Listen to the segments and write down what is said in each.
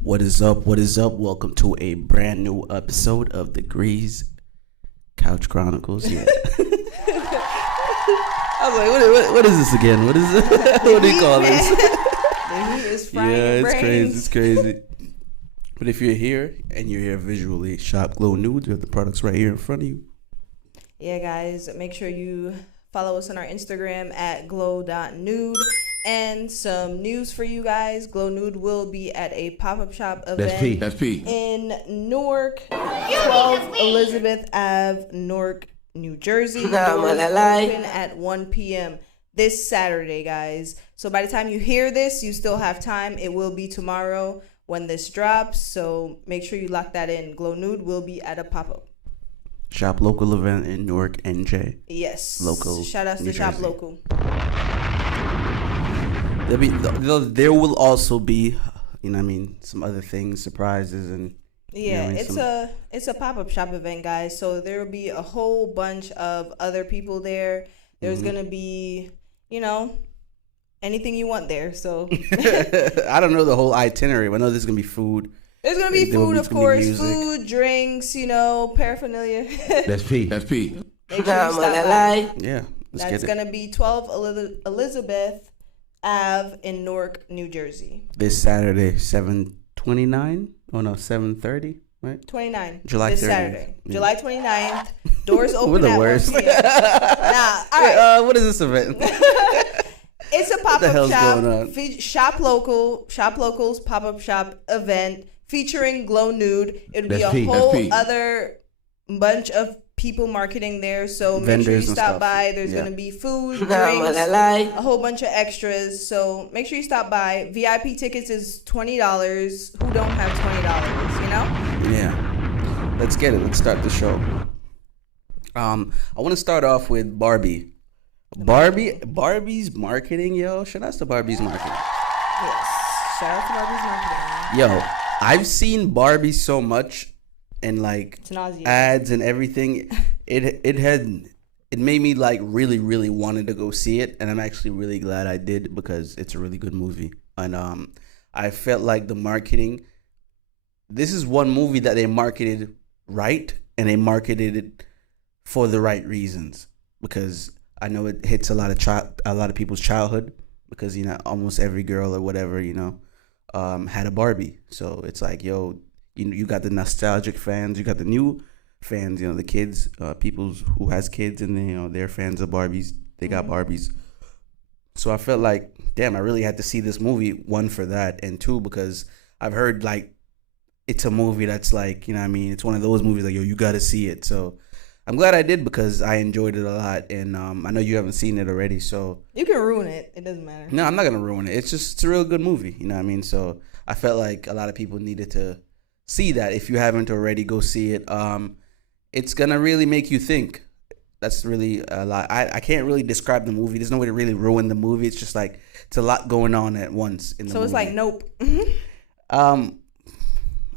What is up? What is up? Welcome to a brand new episode of the Grease Couch Chronicles. Yeah. I was like, what is this again? What is it? What do you call this? The heat is frying Yeah, it's brains. crazy. It's crazy. But if you're here and you're here visually, shop Glow Nude. You have the products right here in front of you. Yeah, guys, make sure you follow us on our Instagram at glow.nude. And some news for you guys. Glow Nude will be at a pop-up shop event That's P. in Newark, 12 Elizabeth Ave, Newark, New Jersey. Doors open at 1 p.m. this Saturday, guys. So by the time you hear this, you still have time. It will be tomorrow when this drops. So make sure you lock that in. Glow Nude will be at a pop-up. Shop local event in Newark, NJ. Yes. Local. Shout out to New Shop Jersey. Local. There will also be, some other things, surprises, and Yeah, it's a pop-up shop event, guys. So there will be a whole bunch of other people there. There's gonna be, anything you want there. So I don't know the whole itinerary. I know there's gonna be food. there's gonna be food, of course, food, drinks, paraphernalia. That's P. That's P. Make sure you stop by. Yeah, let's That's get it. gonna be 12 Elizabeth Ave in Newark, New Jersey. This Saturday, 7:29. Oh no, 7:30. Right. 29. July this 30th. Saturday, Yeah. July 29th. Doors open We're the at worst. 1 p.m. Nah, all right. What is this event? It's a the pop-up hell's shop. going on? Shop Local's pop-up shop event featuring Glow Nude. It'll be That's a P. That's whole P. other bunch of people marketing there. So make sure you Vendors and stop stuff. by. There's Yeah. gonna be food, drinks, a whole bunch of extras. So make sure you stop by. VIP tickets is $20. Who don't have $20? Yeah. Let's get it. Let's start the show. I want to start off with Barbie. Barbie's marketing, yo. Shout out to Barbie's marketing. Yes. Shout out to Barbie's marketing. Yo, I've seen Barbie so much in It's nauseating. ads and everything. It made me really, really wanted to go see it, and I'm actually really glad I did because it's a really good movie. And I felt like the marketing. This is one movie that they marketed right, and they marketed it for the right reasons, because I know it hits a lot of people's childhood, because almost every girl or whatever had a Barbie. So it's like, yo, you got the nostalgic fans, you got the new fans, the kids, people who has kids, and they're fans of Barbies. They got Barbies. So I felt like, damn, I really had to see this movie, one for that, and two because I've heard it's a movie that's it's one of those movies yo, you got to see it. So I'm glad I did because I enjoyed it a lot, and I know you haven't seen it already, so You can ruin it. It doesn't matter. no, I'm not gonna ruin it. It's a real good movie, So I felt like a lot of people needed to see that. If you haven't already, go see it. It's gonna really make you think. That's really a lot. I can't really describe the movie. There's no way to really ruin the movie. It's just it's a lot going on at once in the movie. So it's like Nope.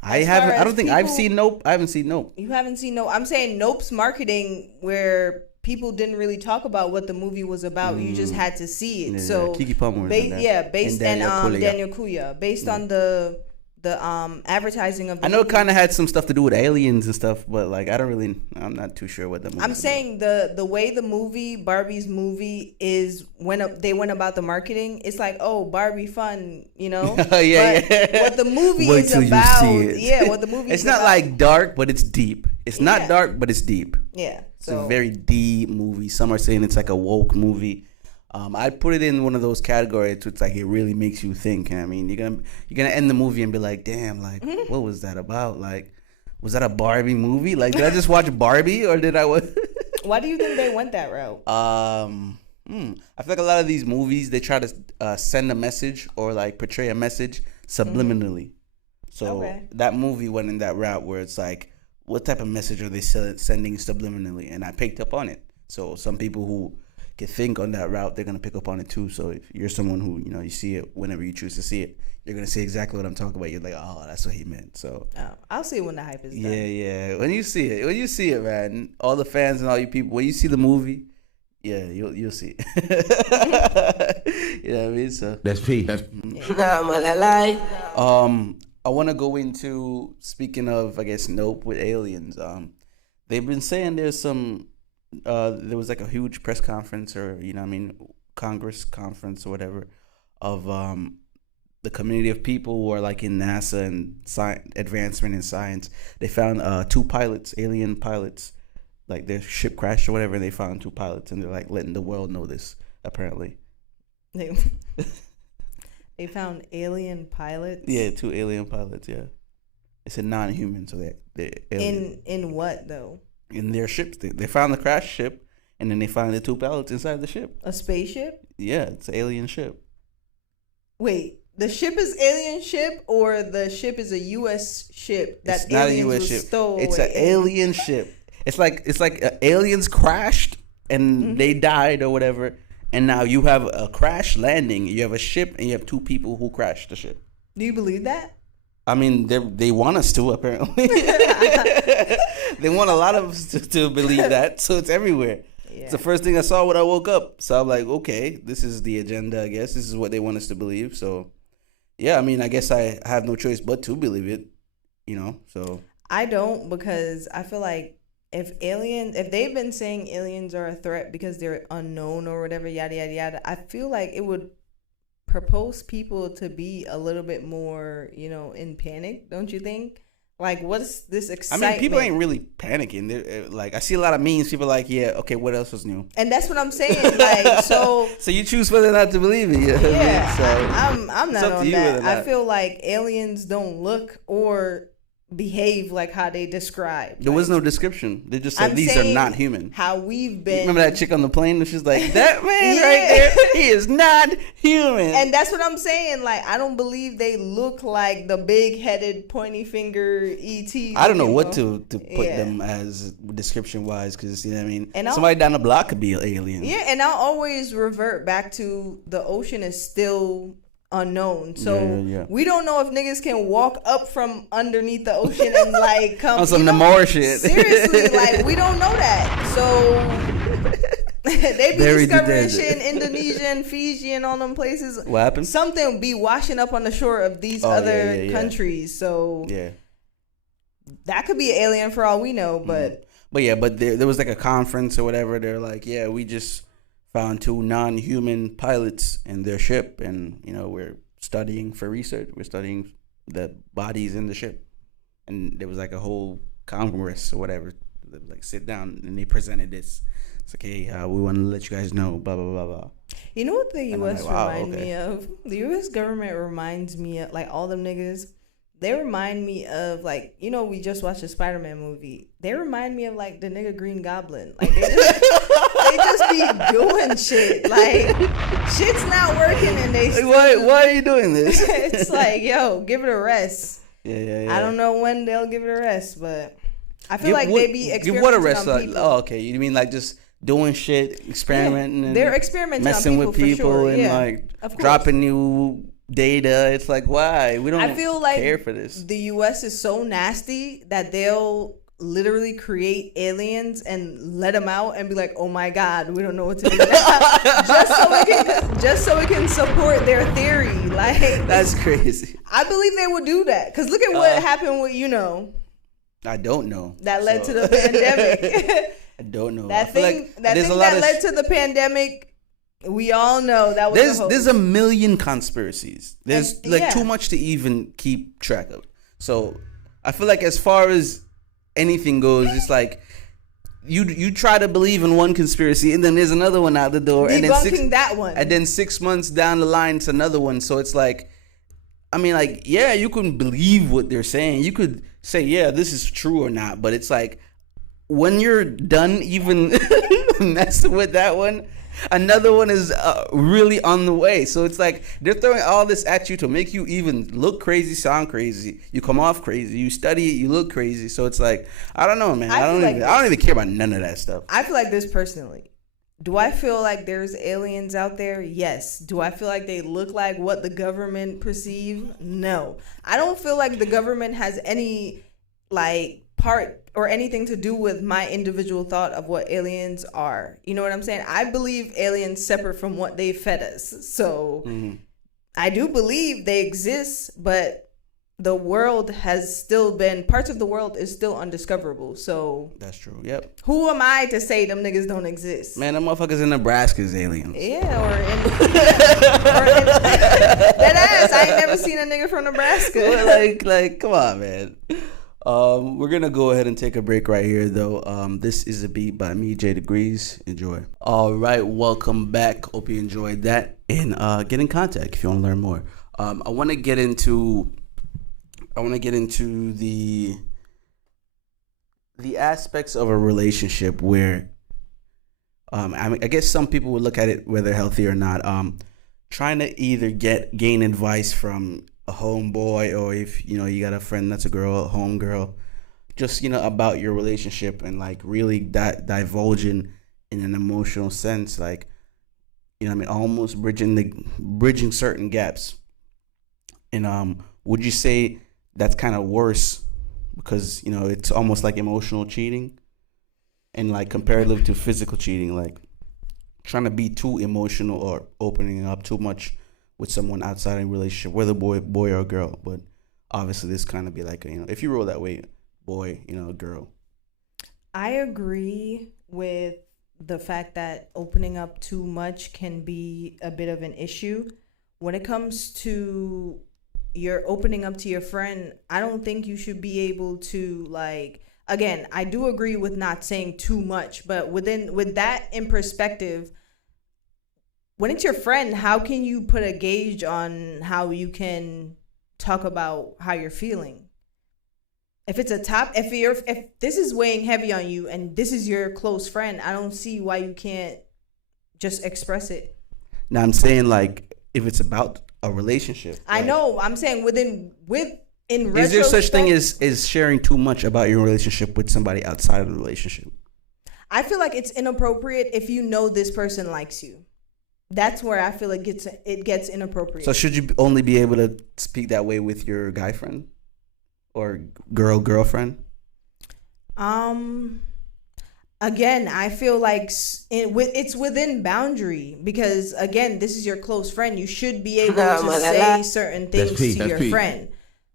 I As haven't. far I don't as think I've people- seen Nope. I haven't seen Nope. You haven't seen Nope. I'm saying Nope's marketing where people didn't really talk about what the movie was about. You just had to see it. Yeah, so Keke Palmer was in that. based And and Daniel Kaluuya. Daniel Kaluuya, based on the advertising of the I know it movie. kind of had some stuff to do with aliens and stuff, but I'm not too sure what the movie. I'm saying the way the movie Barbie's movie is they went about the marketing. It's like, oh, Barbie fun, Yeah, But yeah. what the movie Wait is till you about, see it. yeah, what the movie It's is not about. dark, but it's deep. It's not Yeah. dark, but it's deep. Yeah, It's a very deep movie. Some are saying it's like a woke movie. I put it in one of those categories. It's like it really makes you think. You're gonna end the movie and be like, damn, what was that about? Was that a Barbie movie? Did I just watch Barbie or did I? Why do you think they went that route? I feel like a lot of these movies they try to send a message or portray a message subliminally. So that movie went in that route where it's like, what type of message are they sending subliminally? And I picked up on it. So some people who can think on that route, they're gonna pick up on it too. So if you're someone who you see it whenever you choose to see it, you're gonna see exactly what I'm talking about. You're like, oh, that's what he meant. So I'll see it when the hype is done. Yeah. When you see it, man, all the fans and all you people, when you see the movie, yeah, you'll see it. You know what I mean? So that's P. I want to go into, speaking of, I guess, Nope with aliens. They've been saying there's some. There was like a huge press conference, or Congress conference or whatever, of the community of people who are like in NASA and advancement in science. They found 2 pilots, alien pilots, like their ship crashed or whatever, and they found 2 pilots, and they're like letting the world know this. Apparently, they found alien pilots. Yeah, 2 alien pilots. Yeah, it's a non-human, so they're alien. In what though? In their ships. They found the crash ship, and then they found the 2 pilots inside the ship. A spaceship? Yeah, it's an alien ship. Wait, the ship is alien ship, or the ship is a U.S. ship that it's not aliens a U.S. ship. Stole it's away? an alien ship. It's like aliens crashed and they died or whatever, and now you have a crash landing. You have a ship, and you have 2 people who crashed the ship. Do you believe that? I mean, they want us to, apparently. They want a lot of us to believe that, so it's everywhere. Yeah. It's the first thing I saw when I woke up. So I'm like, okay, this is the agenda, I guess. This is what they want us to believe. So, yeah, I mean, I guess I have no choice but to believe it, so. I don't, because I feel like if they've been saying aliens are a threat because they're unknown or whatever, yada, yada, yada, I feel like it would propose people to be a little bit more, in panic, don't you think? Like, what's this excitement? I mean, people ain't really panicking. They're, like, I see a lot of memes. People are like, yeah, okay, what else was new? And that's what I'm saying. Like, so. So you choose whether or not to believe it. Yeah, so I'm not on that. I feel like aliens don't look or behave like how they describe. There was no description. They just said these are not human. How we've been. Remember that chick on the plane? She's like, that man right there, he is not human. And that's what I'm saying. Like, I don't believe they look like the big-headed, pointy finger ET. I don't know what to put them as description wise, because you know what I mean. And somebody down the block could be an alien. Yeah, and I'll always revert back to the ocean is still unknown, so we don't know if niggas can walk up from underneath the ocean and like come on some Namor shit. Seriously, like we don't know that. So they be discovering shit in Indonesia and Fiji and all them places. What happened? Something be washing up on the shore of these other countries. So that could be an alien for all we know. But there was like a conference or whatever. They're like, we just found 2 non-human pilots in their ship, and we're studying for research. We're studying the bodies in the ship, and there was like a whole congress or whatever. They like sit down and they presented this. It's like, hey, we want to let you guys know, blah blah blah blah. You know what the U.S. remind me of? The U.S. government reminds me of, like, all them niggas. They remind me of, like, we just watched a Spider-Man movie. They remind me of, like, the nigga Green Goblin. Like, they just be doing shit. Like, shit's not working and they still... Why are you doing this? It's like, yo, give it a rest. Yeah. I don't know when they'll give it a rest, but I feel like they be experimenting on people. Oh, okay. You mean like just doing shit, experimenting? Yeah. They're experimenting messing on people with people for sure. and, like, dropping new data. It's like, why? We don't I feel like care for this. The U.S. is so nasty that they'll literally create aliens and let them out and be like, oh my God, we don't know what to do now. just so it can support their theory. Like, that's crazy. I believe they would do that, because look at what happened with I don't know. That led to the pandemic. I don't know. That thing that led to the pandemic. We all know that was there's a million conspiracies. There's too much to even keep track of. So I feel like as far as anything goes, it's like you try to believe in one conspiracy and then there's another one out the door, debunking that one, and then 6 months down the line it's another one. So it's like, I mean, like, yeah, you can believe what they're saying. You could say, yeah, this is true or not, but it's like when you're done even messing with that one, another one is really on the way. So it's like they're throwing all this at you to make you even look crazy, sound crazy. You come off crazy. You study it, you look crazy. So it's like, I don't know, man. I don't even care about none of that stuff. I feel like this personally. Do I feel like there's aliens out there? Yes. Do I feel like they look like what the government perceive? No. I don't feel like the government has any like part or anything to do with my individual thought of what aliens are. You know what I'm saying? I believe aliens separate from what they fed us. So I do believe they exist, but the world has still been, parts of the world is still undiscoverable. So that's true. Yep. Who am I to say them niggas don't exist? Man, them motherfuckers in Nebraska is aliens. Yeah, or in that ass. I ain't never seen a nigga from Nebraska. like, come on, man. We're gonna go ahead and take a break right here, though. This is a beat by me, J Degrees. Enjoy. All right, welcome back. Hope you enjoyed that, and get in contact if you want to learn more. I want to get into the aspects of a relationship where, I guess some people would look at it whether healthy or not. Trying to either gain advice from a homeboy, or if you got a friend that's a girl, a home girl, just about your relationship, and like really divulging in an emotional sense, like almost bridging certain gaps. And would you say that's kind of worse because it's almost like emotional cheating, and like comparative to physical cheating, like trying to be too emotional or opening up too much with someone outside a relationship, whether boy or girl? But obviously this kind of be like if you roll that way, boy, girl. I agree with the fact that opening up too much can be a bit of an issue. When it comes to you're opening up to your friend, I don't think you should be able to, like, again, I do agree with not saying too much, but with that in perspective, when it's your friend, how can you put a gauge on how you can talk about how you're feeling? If this is weighing heavy on you and this is your close friend, I don't see why you can't just express it. Now I'm saying, like, if it's about a relationship. I know. I'm saying in retrospect. Is there such thing as sharing too much about your relationship with somebody outside of the relationship? I feel like it's inappropriate if you know this person likes you. That's where I feel it gets inappropriate. So should you only be able to speak that way with your guy friend or girlfriend? Again, I feel like it's within boundary, because again, this is your close friend. You should be able to say certain things to your friend.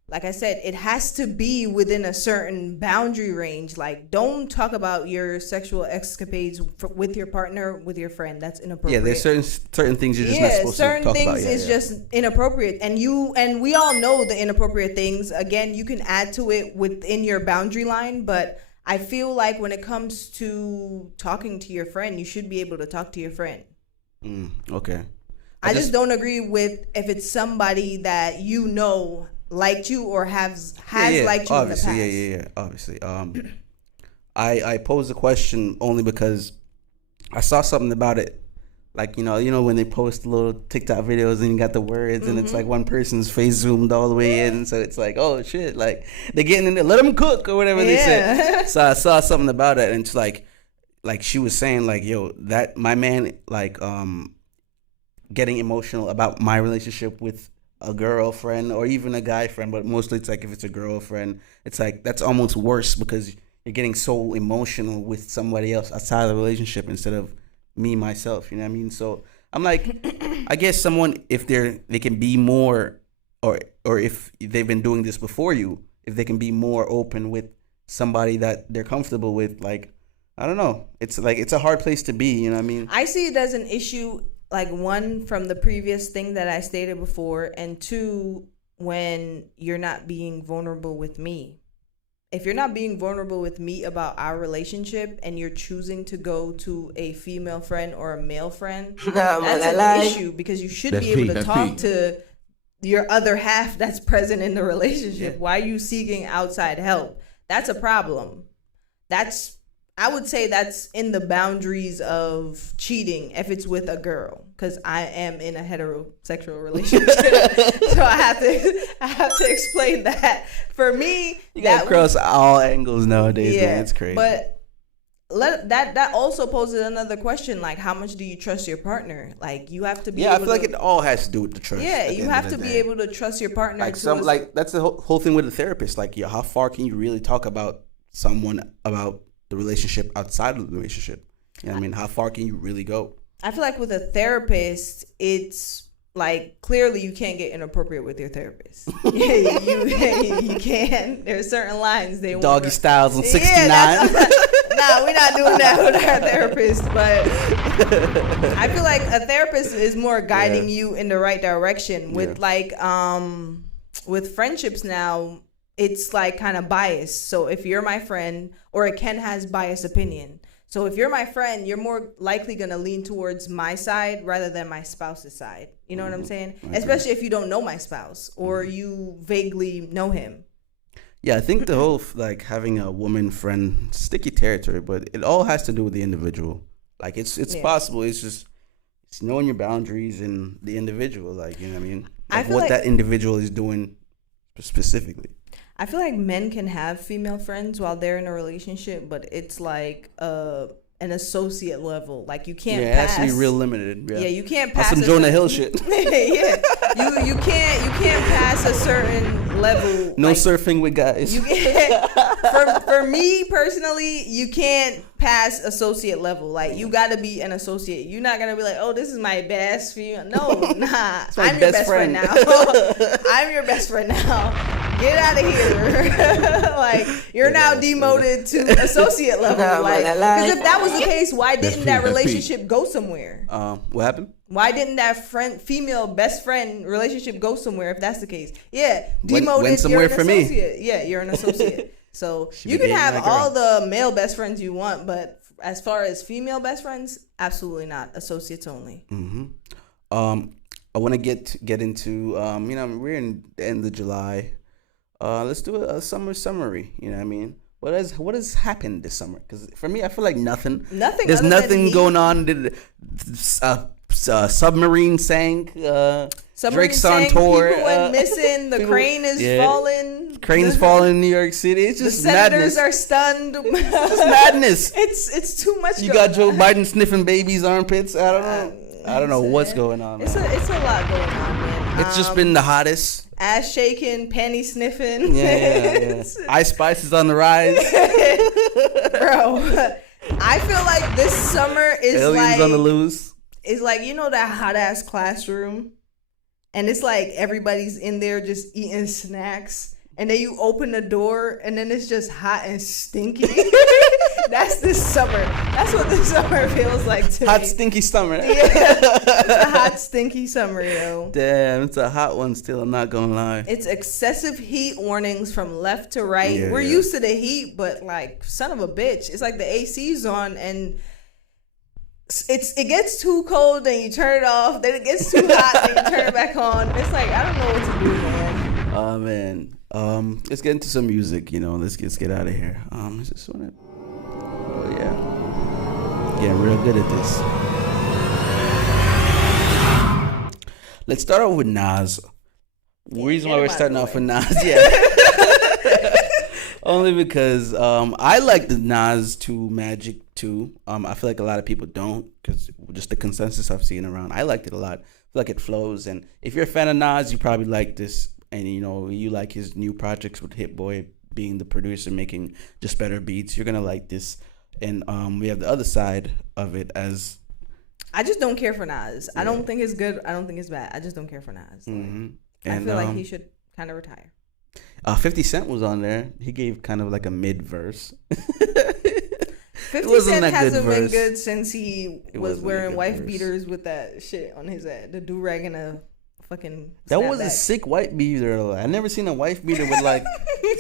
Like I said, it has to be within a certain boundary range. Like, don't talk about your sexual escapades with your partner, with your friend. That's inappropriate. Yeah, there's certain things you're just not supposed to talk about. Certain things is just inappropriate. And we all know the inappropriate things. Again, you can add to it within your boundary line, but I feel like when it comes to talking to your friend, you should be able to talk to your friend. Okay. I just don't agree with if it's somebody that liked you or has liked you obviously, in the past. Obviously. I posed the question only because I saw something about it. Like, when they post little TikTok videos and you got the words and it's like one person's face zoomed all the way in. So it's like, oh shit, like they're getting in there, let them cook or whatever they said. So I saw something about it, and it's like she was saying, like, yo, that my man, like, getting emotional about my relationship with a girlfriend or even a guy friend, but mostly it's like if it's a girlfriend, it's like that's almost worse because you're getting so emotional with somebody else outside of the relationship instead of me myself. You know what I mean? So I'm like, I guess someone, if they can be more, or if they've been doing this before you, if they can be more open with somebody that they're comfortable with, like, I don't know. It's like it's a hard place to be. You know what I mean? I see it as an issue. Like, one, from the previous thing that I stated before, and two, when you're not being vulnerable with me. If you're not being vulnerable with me about our relationship and you're choosing to go to a female friend or a male friend, that's an issue, because you should be able to talk to your other half that's present in the relationship. Why are you seeking outside help? That's a problem. I would say that's in the boundaries of cheating if it's with a girl, because I am in a heterosexual relationship. So I have to explain that. For me, you got to cross all angles nowadays, man. It's crazy. But that also poses another question, like how much do you trust your partner? Like you have to be I feel like it all has to do with the trust. Yeah, you have to be able to trust your partner. Like that's the whole thing with the therapist. Like, how far can you really talk about someone, about the relationship outside of the relationship? You know what I mean? How far can you really go? I feel like with a therapist, it's like clearly you can't get inappropriate with your therapist. Yeah, you can. There's certain lines they want. Doggy styles on 69. Yeah, nah, we're not doing that with our therapist. But I feel like a therapist is more guiding you in the right direction. With with friendships now, it's like kind of biased. So if you're my friend, or Ken has biased opinion. So if you're my friend, you're more likely going to lean towards my side rather than my spouse's side. You know what I'm saying? Especially if you don't know my spouse or you vaguely know him. Yeah, I think the whole, like, having a woman friend, sticky territory, but it all has to do with the individual. Like, it's possible. It's just it's knowing your boundaries and the individual, like, you know what I mean? Like, what that individual is doing specifically. I feel like men can have female friends while they're in a relationship, but it's like an associate level. Like you can't pass. It has to be real limited. Yeah, you can't pass. That's some Jonah Hill shit. Yeah, you can't pass a certain level. No, like, surfing with guys. You can't, for me personally, you can't pass associate level. Like you got to be an associate. You're not gonna be like, oh, this is my best female. No, nah. I'm your best friend now. I'm your best friend now. Get out of here. Like, you're now demoted to associate level. Like, because if that was the case, why didn't that relationship go somewhere? What happened? Why didn't that female best friend relationship go somewhere if that's the case? Yeah, demoted, went somewhere you're an for associate. me. Yeah, you're an associate. So you can have all the male best friends you want, but as far as female best friends, absolutely not. Associates only. Mm-hmm. I want to get into, we're in the end of July. Let's do a summer summary. You know what I mean? What has happened this summer? Because for me, I feel like nothing. There's nothing going on. Submarine sank. Drake's on tour. People went missing. The crane is falling. Crane's falling in New York City. It's just madness. The senators are stunned. It's just madness. It's too much. You got Joe Biden sniffing babies' armpits. I don't know. I don't know what's going on. It's a lot going on, man. It's just been the hottest. Ass shaking, panty sniffing. Yeah. Ice Spice is on the rise. Bro, I feel like this summer is Aliens on the loose. It's like, you know that hot ass classroom? And it's like everybody's in there just eating snacks. And then you open the door and then it's just hot and stinky. That's this summer. That's what this summer feels like to me. Hot, stinky summer. Yeah. It's a hot, stinky summer, yo. Damn, it's a hot one still. I'm not going to lie. It's excessive heat warnings from left to right. We're used to the heat, but like, son of a bitch. It's like the AC's on and it gets too cold, then you turn it off. Then it gets too hot, then you turn it back on. It's like, I don't know what to do, man. Oh, man. Let's get into some music, let's get out of here. I just want to, getting real good at this. Let's start off with Nas. The reason why we're starting off with Nas, only because I like the Nas to Magik too. I feel like a lot of people don't, because just the consensus I've seen around. I liked it a lot. I feel like it flows, and if you're a fan of Nas, you probably like this. And, you like his new projects with Hit Boy being the producer, making just better beats. You're going to like this. And we have the other side of it as... I just don't care for Nas. Yeah. I don't think it's good. I don't think it's bad. I just don't care for Nas. Mm-hmm. I feel like he should kind of retire. 50 Cent was on there. He gave kind of like a mid-verse. 50 Cent hasn't been good since he was wearing wife beaters with that shit on his head. The do-rag and a... That was a sick white beater. I never seen a wife beater with like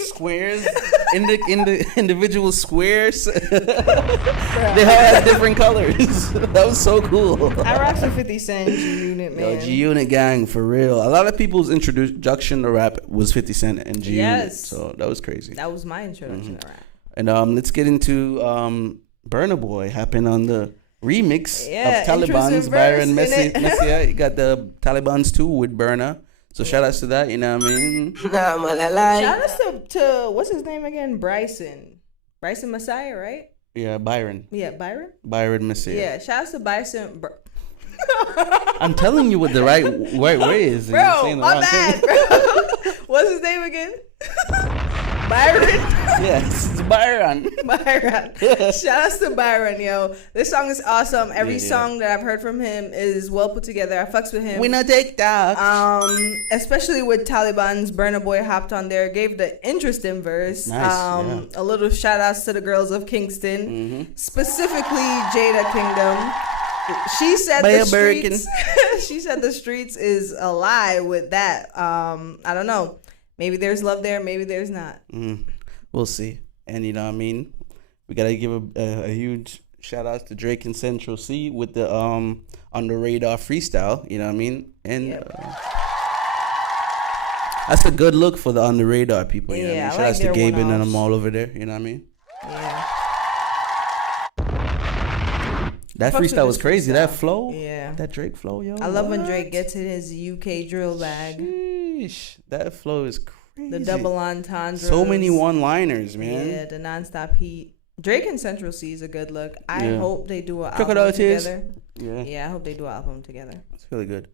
squares in the individual squares. They all had different colors. That was so cool. I rocked the 50 Cent G-Unit, man. G-Unit gang for real. A lot of people's introduction to rap was 50 Cent and G-Unit. So that was crazy. That was my introduction to rap. And let's get into Burna Boy happened on the remix of Talibans, Byron Messiah. You got the Talibans too with Burna. So shout outs to that, you know what I mean? Shout outs to what's his name again? Bryson Messiah, right? Yeah, Byron. Yeah, Byron? Byron Messiah. Yeah, shout out to Bison. I'm telling you what the right way is. Bro, my bad, bro. What's his name again? Byron? Yes, it's Byron. Byron. Shout out to Byron, yo. This song is awesome. Every song that I've heard from him is well put together. I fucks with him. We not take that. Especially with Talibans, Burna Boy hopped on there, gave the interesting verse. Nice, A little shout outs to the girls of Kingston, specifically Jada Kingdom. She said the streets. She said the streets is a lie with that. I don't know. Maybe there's love there. Maybe there's not. We'll see. And you know what I mean? We got to give a huge shout out to Drake and Central Cee with the on the Radar Freestyle. You know what I mean? And that's a good look for the on the radar people. You know what I mean? Shout out to Gaben and them all over there. You know what I mean? Yeah. That freestyle was crazy. That flow. Yeah. That Drake flow, yo. I love when Drake gets in his UK drill bag. Sheesh. That flow is crazy. The double entendres. So many one-liners, man. Yeah, the non-stop heat. Drake and Central Cee is a good look. I hope they do an album together. Yeah, I hope they do an album together. That's really good.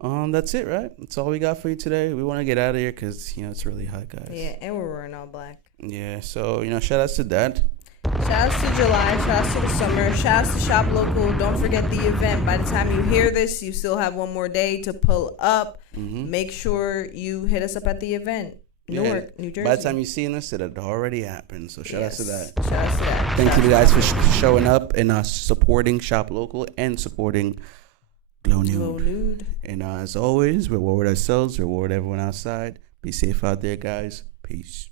That's it, right? That's all we got for you today. We want to get out of here because, you know, it's really hot, guys. Yeah, and we're wearing all black. Yeah, so, you know, shout outs to that. Shout outs to July. Shout outs to the summer. Shout outs to Shop Local. Don't forget the event. By the time you hear this, you still have one more day to pull up. Make sure you hit us up at the event. Newark, New Jersey. By the time you're seeing this, it had already happened. So shout outs to that. Shout outs to that. Thank you guys for showing up and supporting Shop Local and supporting Glow Nude. And as always, reward ourselves, reward everyone outside. Be safe out there, guys. Peace.